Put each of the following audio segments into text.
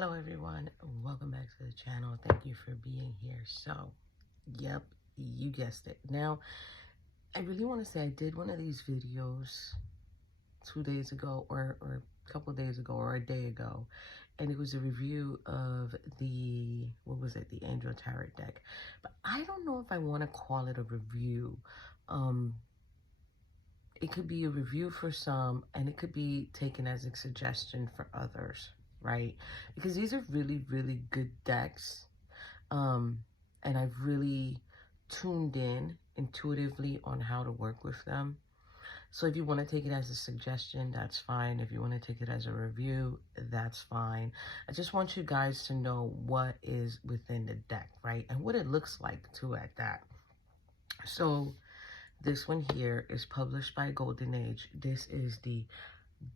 Hello everyone, welcome back to the channel. Thank you for being here. So, yep, you guessed it. Now, I really want to say I did one of these videos 2 days ago or a couple days ago or a day ago, and it was a review of the, what was it, the Angel Tarot deck. But I don't know if I want to call it a review. It could be a review for some, and it could be taken as a suggestion for others, right? Because these are really, really good decks. And I've really tuned in intuitively on how to work with them. So if you want to take it as a suggestion, that's fine. If you want to take it as a review, that's fine. I just want you guys to know what is within the deck, right? And what it looks like too at that. So this one here is published by Golden Age. This is the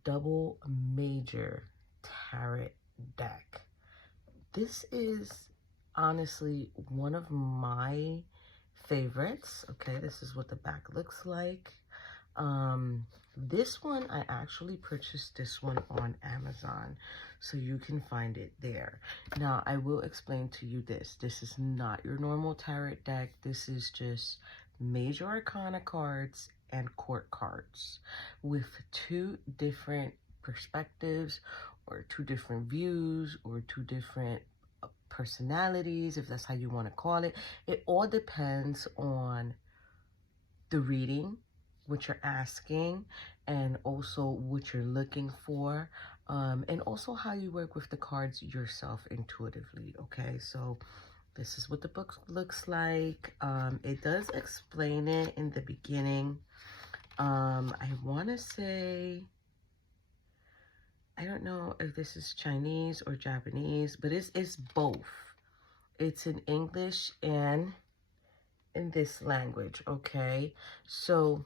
Double Major Tarot deck. This is honestly one of my favorites. Okay, this is what the back looks like. This one, I actually purchased this one on Amazon, so you can find it there. Now, I will explain to you this. This is not your normal tarot deck. This is just Major Arcana cards and court cards with two different perspectives or two different views or two different personalities, if that's how you want to call it. It all depends on the reading, what you're asking, and also what you're looking for, and also how you work with the cards yourself intuitively. Okay, so this is what the book looks like. It does explain it in the beginning. I want to say, I don't know if this is Chinese or Japanese, but it's both. It's in English and in this language, okay? So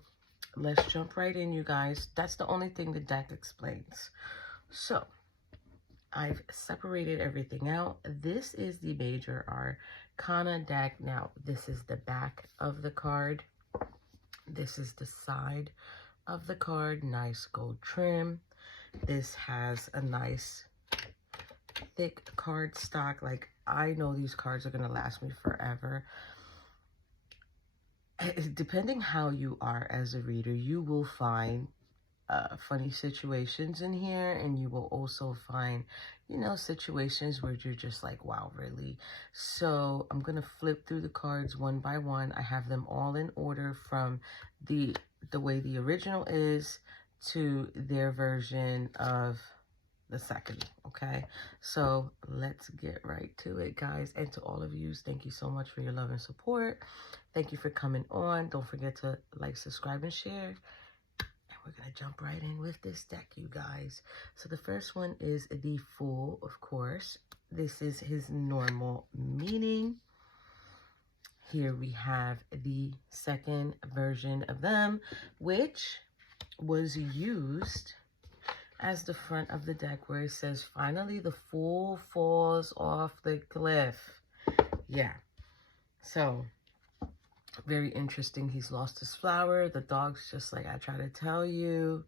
let's jump right in, you guys. That's the only thing the deck explains. So I've separated everything out. This is the Major Arcana deck. Now, this is the back of the card. This is the side of the card. Nice gold trim. This has a nice thick card stock. Like, I know these cards are going to last me forever. Depending how you are as a reader, you will find funny situations in here, and you will also find, you know, situations where you're just like, wow, really? So I'm gonna flip through the cards one by one. I have them all in order from the way the original is to their version of the second. Okay, so let's get right to it, guys. And to all of you, thank you so much for your love and support. Thank you for coming on. Don't forget to like, subscribe, and share. We're going to jump right in with this deck, you guys. So the first one is the Fool, of course. This is his normal meaning. Here we have the second version of them, which was used as the front of the deck, where it says, finally the fool falls off the cliff. Yeah. So very interesting. He's lost his flower. The dog's just like, I try to tell you,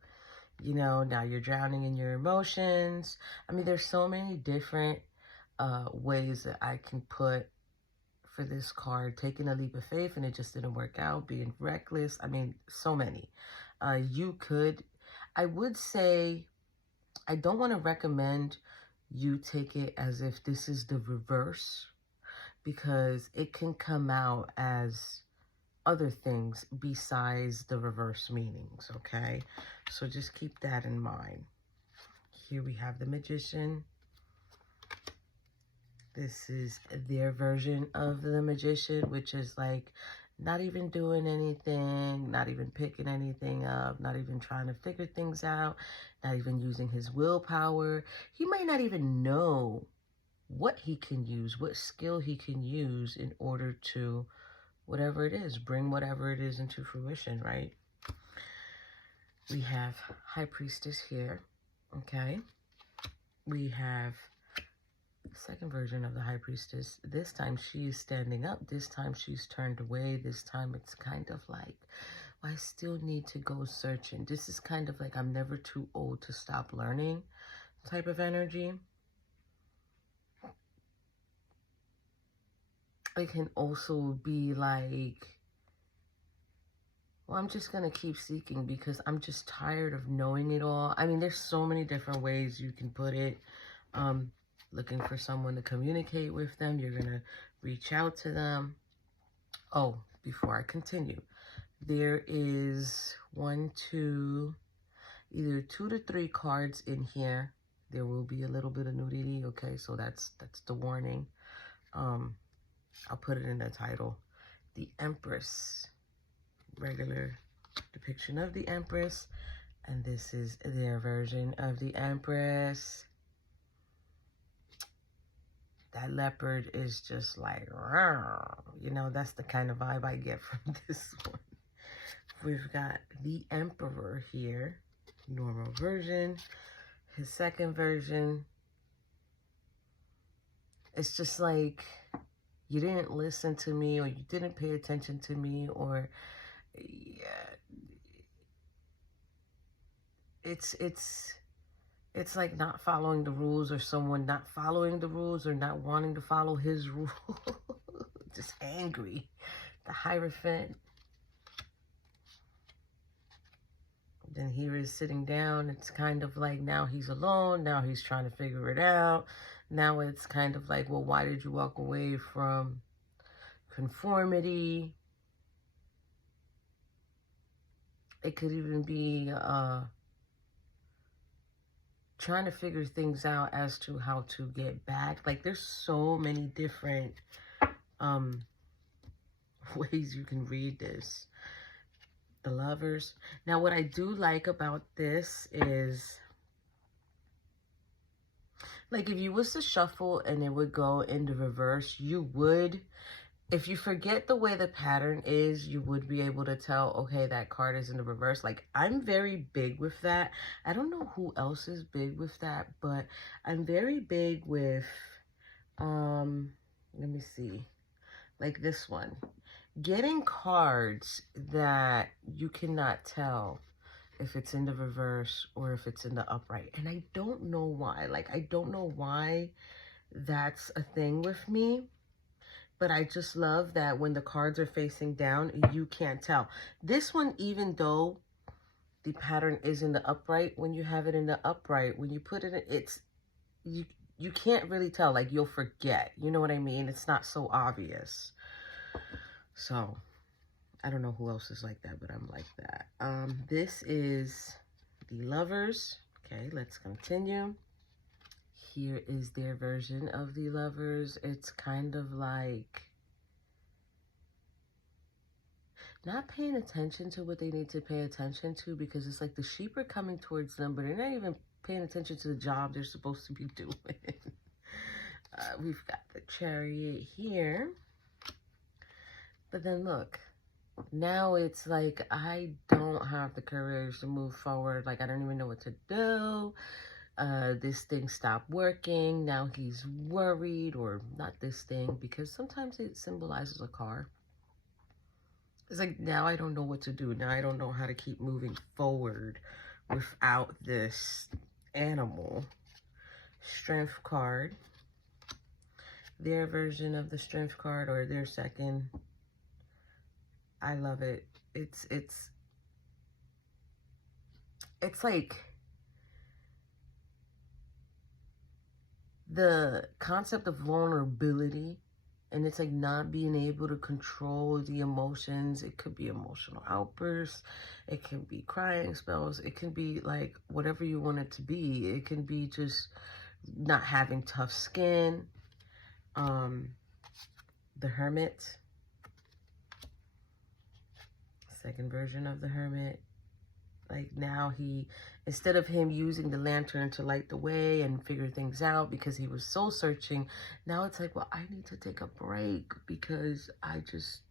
you know, now you're drowning in your emotions. I mean, there's so many different ways that I can put for this card. Taking a leap of faith and it just didn't work out. Being reckless. I mean, so many. You could, I would say, I don't want to recommend you take it as if this is the reverse, because it can come out as other things besides the reverse meanings, okay? So just keep that in mind. Here we have the Magician. This is their version of the Magician, which is like not even doing anything, not even picking anything up, not even trying to figure things out, not even using his willpower. He might not even know what he can use, what skill he can use in order to, whatever it is, bring whatever it is into fruition, right? We have High Priestess here, okay? We have second version of the High Priestess. This time she is standing up. This time she's turned away. This time it's kind of like, I still need to go searching. This is kind of like, I'm never too old to stop learning type of energy. It can also be like, well, I'm just going to keep seeking because I'm just tired of knowing it all. I mean, there's so many different ways you can put it. Looking for someone to communicate with them. You're going to reach out to them. Oh, before I continue, there is either 2 to 3 cards in here. There will be a little bit of nudity. Okay, so that's the warning. I'll put it in the title. The Empress. Regular depiction of the Empress, and this is their version of the Empress. That leopard is just like, you know, that's the kind of vibe I get from this one. We've got the Emperor here, normal version. His second version, it's just like, you didn't listen to me, or you didn't pay attention to me, or yeah, it's like not following the rules, or someone not following the rules, or not wanting to follow his rule. Just angry. The Hierophant. Then here is sitting down. It's kind of like, now he's alone. Now he's trying to figure it out. Now it's kind of like, well, why did you walk away from conformity? It could even be trying to figure things out as to how to get back. Like, there's so many different ways you can read this. The Lovers. Now, what I do like about this is, like, if you was to shuffle and it would go into reverse, you would, if you forget the way the pattern is, you would be able to tell, okay, that card is in the reverse. Like, I'm very big with that. I don't know who else is big with that, but I'm very big with, let me see, like this one. Getting cards that you cannot tell if it's in the reverse or if it's in the upright. And I don't know why. Like, I don't know why that's a thing with me. But I just love that when the cards are facing down, you can't tell. This one, even though the pattern is in the upright, when you have it in the upright, when you put it in, it's, you can't really tell. Like, you'll forget. You know what I mean? It's not so obvious. So, I don't know who else is like that, but I'm like that. This is the Lovers. Okay, let's continue. Here is their version of the Lovers. It's kind of like not paying attention to what they need to pay attention to, because it's like the sheep are coming towards them, but they're not even paying attention to the job they're supposed to be doing. We've got the Chariot here. But then look, now it's like, I don't have the courage to move forward. Like, I don't even know what to do. This thing stopped working. Now he's worried, or not this thing, because sometimes it symbolizes a car. It's like, now I don't know what to do. Now I don't know how to keep moving forward without this animal. Strength card. Their version of the Strength card, or their second. I love it. It's like the concept of vulnerability, and it's like not being able to control the emotions. It could be emotional outbursts, it can be crying spells, it can be like whatever you want it to be. It can be just not having tough skin. The Hermit. Second version of the Hermit. Like, now he, instead of him using the lantern to light the way and figure things out because he was soul searching, now it's like, well, I need to take a break because I just,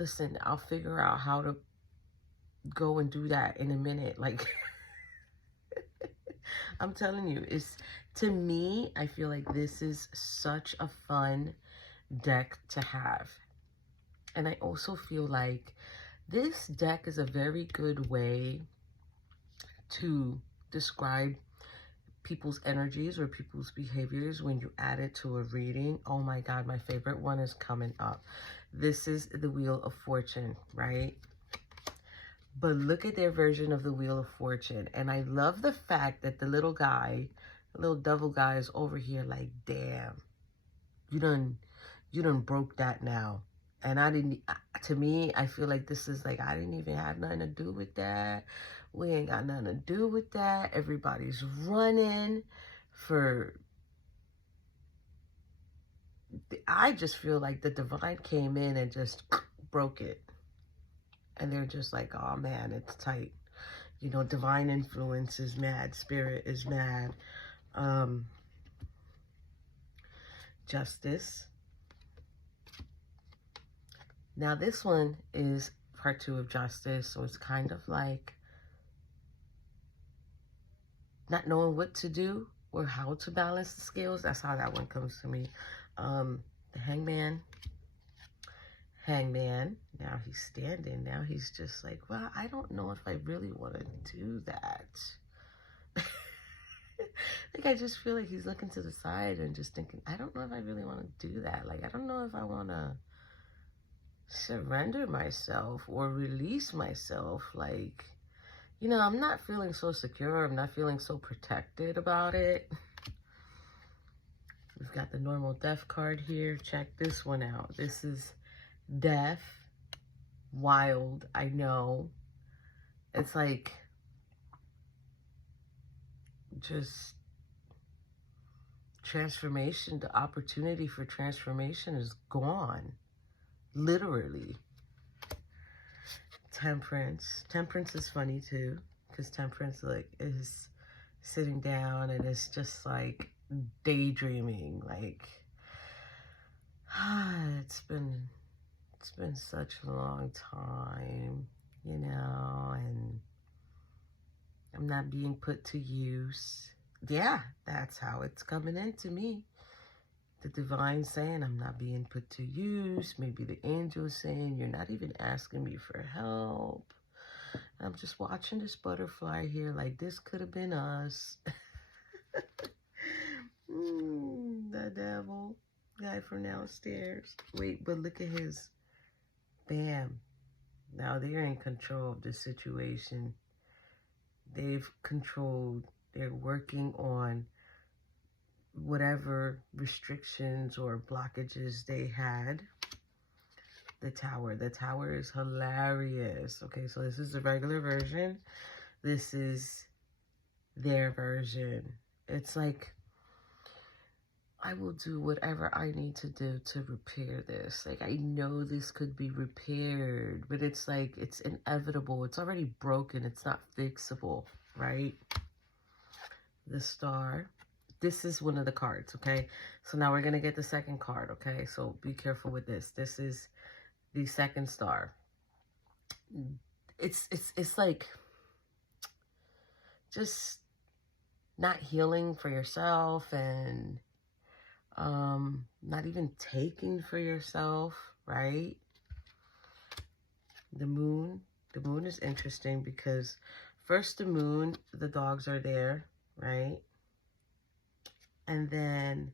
listen, I'll figure out how to go and do that in a minute. Like, I'm telling you, it's, to me, I feel like this is such a fun deck to have. And I also feel like this deck is a very good way to describe people's energies or people's behaviors when you add it to a reading. Oh my God, my favorite one is coming up. This is the Wheel of Fortune, right? But look at their version of the Wheel of Fortune. And I love the fact that the little guy, the little devil guy is over here like, damn, you done broke that now. And I didn't, to me, I feel like this is like, I didn't even have nothing to do with that. We ain't got nothing to do with that. Everybody's running for, I just feel like the divine came in and just broke it. And they're just like, oh man, it's tight. You know, divine influence is mad. Spirit is mad. Justice. Now this one is part 2 of Justice. So it's kind of like not knowing what to do or how to balance the scales. That's how that one comes to me. The Hangman. Hangman. Now he's standing. Now he's just like, well, I don't know if I really want to do that. Like, I just feel like he's looking to the side and just thinking, I don't know if I really want to do that. Like, I don't know if I want to surrender myself or release myself. Like, you know, I'm not feeling so secure. I'm not feeling so protected about it. We've got the normal death card here. Check this one out. This is death. Wild, I know. It's like just transformation. The opportunity for transformation is gone. Literally. Temperance. Temperance is funny too, because Temperance like is sitting down and it's just like daydreaming. Like, it's been such a long time, you know, and I'm not being put to use. Yeah, that's how it's coming into me. The divine saying I'm not being put to use. Maybe the angel saying you're not even asking me for help. I'm just watching this butterfly here like this could have been us. The devil guy from downstairs. Wait, but look at his, bam. Now they're in control of the situation. They've controlled, they're working on whatever restrictions or blockages they had. The Tower. The Tower is hilarious. Okay, so this is the regular version. This is their version. It's like, I will do whatever I need to do to repair this. Like, I know this could be repaired, but it's like, it's inevitable. It's already broken. It's not fixable, right? The Star. This is one of the cards, okay? So now we're going to get the second card, okay? So be careful with this. This is the second star. It's like just not healing for yourself and not even taking for yourself, right? The Moon. The Moon is interesting because first the Moon, the dogs are there, right? And then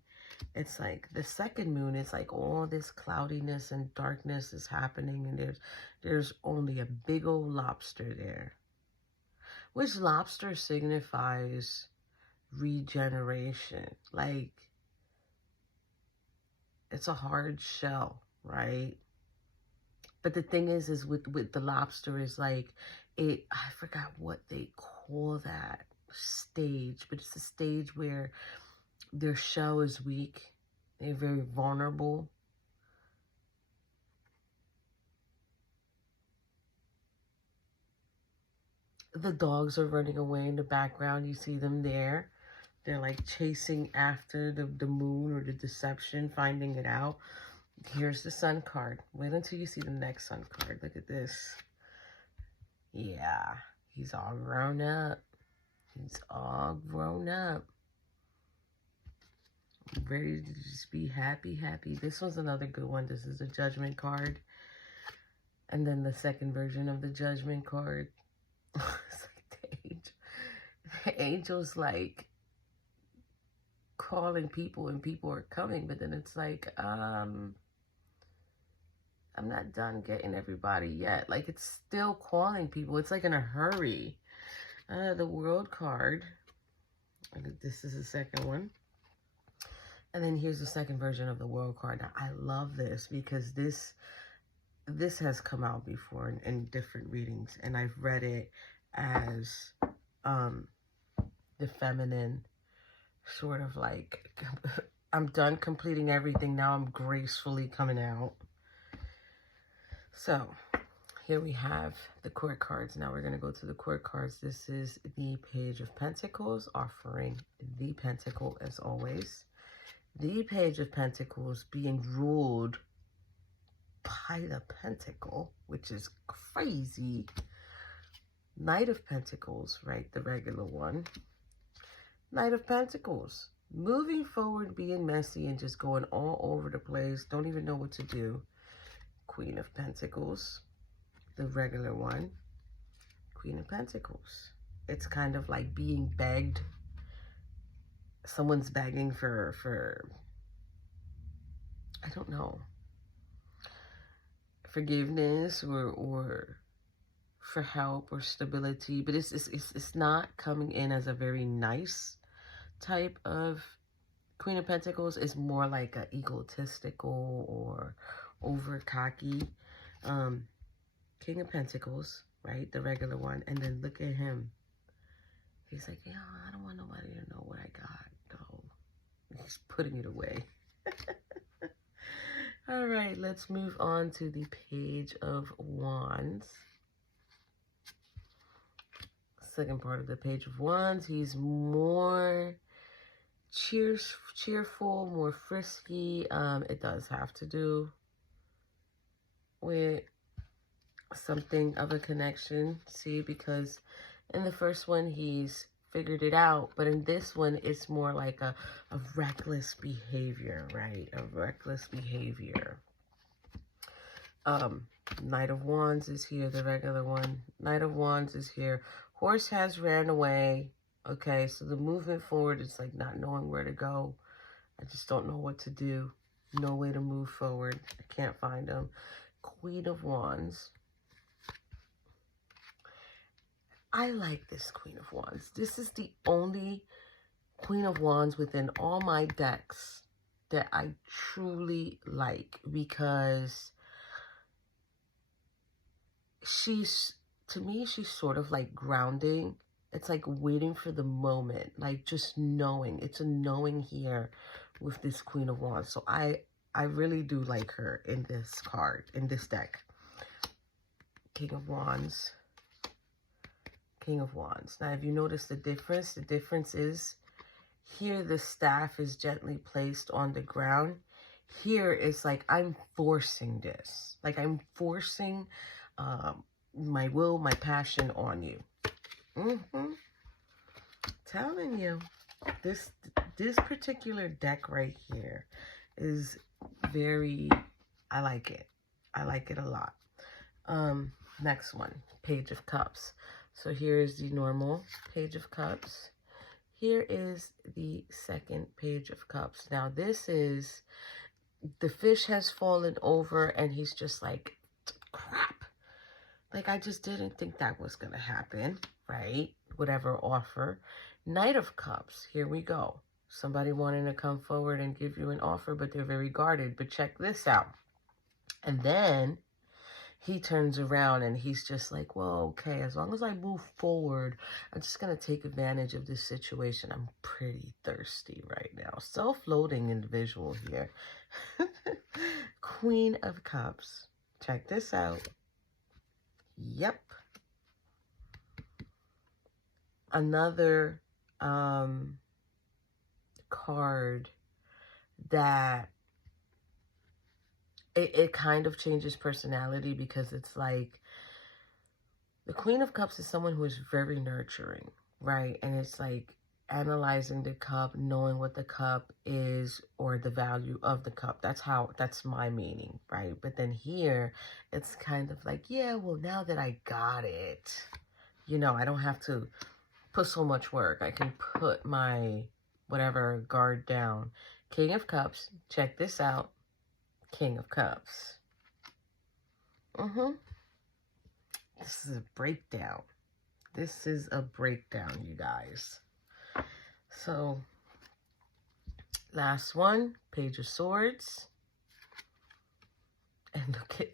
it's like the second moon is like all this cloudiness and darkness is happening, and there's only a big old lobster there, which lobster signifies regeneration. Like, it's a hard shell, right? But the thing is with the lobster is like, I forgot what they call that stage, but it's the stage where their shell is weak. They're very vulnerable. The dogs are running away in the background. You see them there. They're like chasing after the moon or the deception, finding it out. Here's the Sun card. Wait until you see the next Sun card. Look at this. Yeah, he's all grown up. He's all grown up. Ready to just be happy. This one's another good one. This is a Judgment card. And then the second version of the Judgment card. It's like the angel's like, calling people and people are coming, but then it's like, I'm not done getting everybody yet. Like, it's still calling people. It's like in a hurry. The World card. This is the second one. And then here's the second version of the World card. Now, I love this because this has come out before in different readings. And I've read it as the feminine sort of like, I'm done completing everything. Now I'm gracefully coming out. So here we have the court cards. Now we're going to go to the court cards. This is the Page of Pentacles, offering the Pentacle as always. The Page of Pentacles being ruled by the Pentacle, which is crazy. Knight of Pentacles, right? The regular one. Knight of Pentacles. Moving forward, being messy and just going all over the place. Don't even know what to do. Queen of Pentacles. The regular one. Queen of Pentacles. It's kind of like being begged. Someone's begging for I don't know, forgiveness or for help or stability, but it's not coming in as a very nice type of Queen of Pentacles. It's more like a egotistical or over cocky. King of Pentacles, right? The regular one. And then look at him. He's like, yeah, I don't want nobody to know what I got, though. He's putting it away. All right, let's move on to the Page of Wands. Second part of the Page of Wands. He's more cheerful, more frisky. It does have to do with something of a connection, see, because in the first one he's figured it out, but in this one it's more like a reckless behavior, right? A reckless behavior. Knight of Wands is here, the regular one. Knight of Wands is here. Horse has ran away. Okay, so the movement forward is like not knowing where to go. I just don't know what to do. No way to move forward. I can't find him. Queen of Wands. I like this Queen of Wands. This is the only Queen of Wands within all my decks that I truly like, because to me, she's sort of like grounding. It's like waiting for the moment, like just knowing. It's a knowing here with this Queen of Wands. So I really do like her in this card, in this deck. King of Wands. King of Wands. Now, if you notice the difference is here the staff is gently placed on the ground. Here it's like I'm forcing this. Like I'm forcing my will, my passion on you. Telling you, this particular deck right here is very, I like it. I like it a lot. Next one, Page of Cups. So here is the normal Page of Cups. Here is the second Page of Cups. Now this is, the fish has fallen over and he's just like, crap. Like I just didn't think that was going to happen, right? Whatever offer. Knight of Cups. Here we go. Somebody wanting to come forward and give you an offer, but they're very guarded. But check this out. And then he turns around and he's just like, well, okay, as long as I move forward, I'm just going to take advantage of this situation. I'm pretty thirsty right now. Self-loading individual here. Queen of Cups. Check this out. Yep. Another card that it kind of changes personality, because it's like the Queen of Cups is someone who is very nurturing, right? And it's like analyzing the cup, knowing what the cup is or the value of the cup. That's my meaning, right? But then here it's kind of like, yeah, well, now that I got it, you know, I don't have to put so much work. I can put my whatever, guard down. King of Cups, check this out. King of Cups. This is a breakdown. This is a breakdown, you guys. So, last one, Page of Swords. And look at...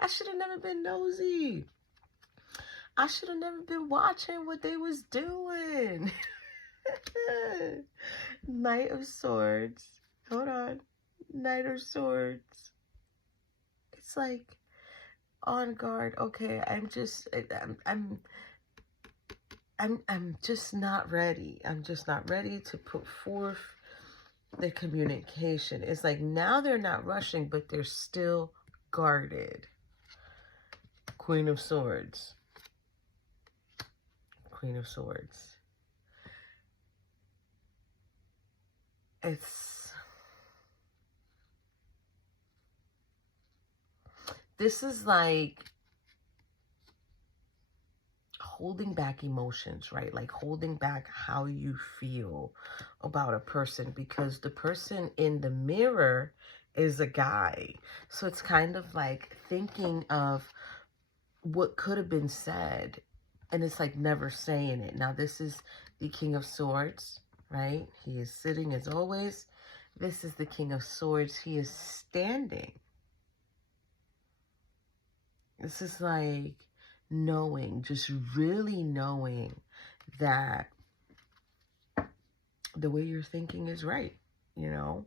I should have never been nosy. I should have never been watching what they was doing. Knight of Swords. Hold on. Knight of Swords. It's like on guard. Okay, I'm just not ready. I'm just not ready to put forth the communication. It's like now they're not rushing, but they're still guarded. Queen of Swords. Queen of Swords. This is like holding back emotions, right? Like holding back how you feel about a person, because the person in the mirror is a guy. So it's kind of like thinking of what could have been said, and it's like never saying it. Now, this is the King of Swords, right? He is sitting as always. This is the King of Swords. He is standing. This is like knowing, just really knowing that the way you're thinking is right, you know?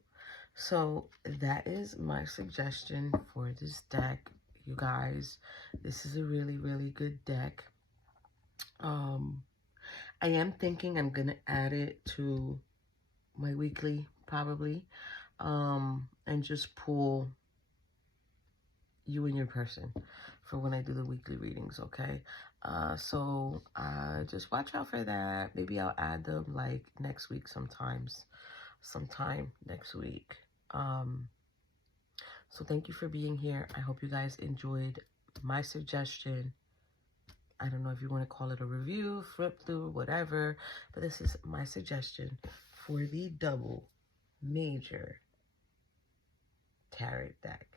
So that is my suggestion for this deck, you guys. This is a really, really good deck. I am thinking I'm going to add it to my weekly, probably, and just pull you and your person for when I do the weekly readings, okay? So just watch out for that. Maybe I'll add them like next week sometime next week. So thank you for being here. I hope you guys enjoyed my suggestion. I don't know if you want to call it a review, flip through, whatever, but this is my suggestion for the double major tarot deck.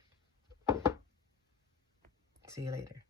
See you later.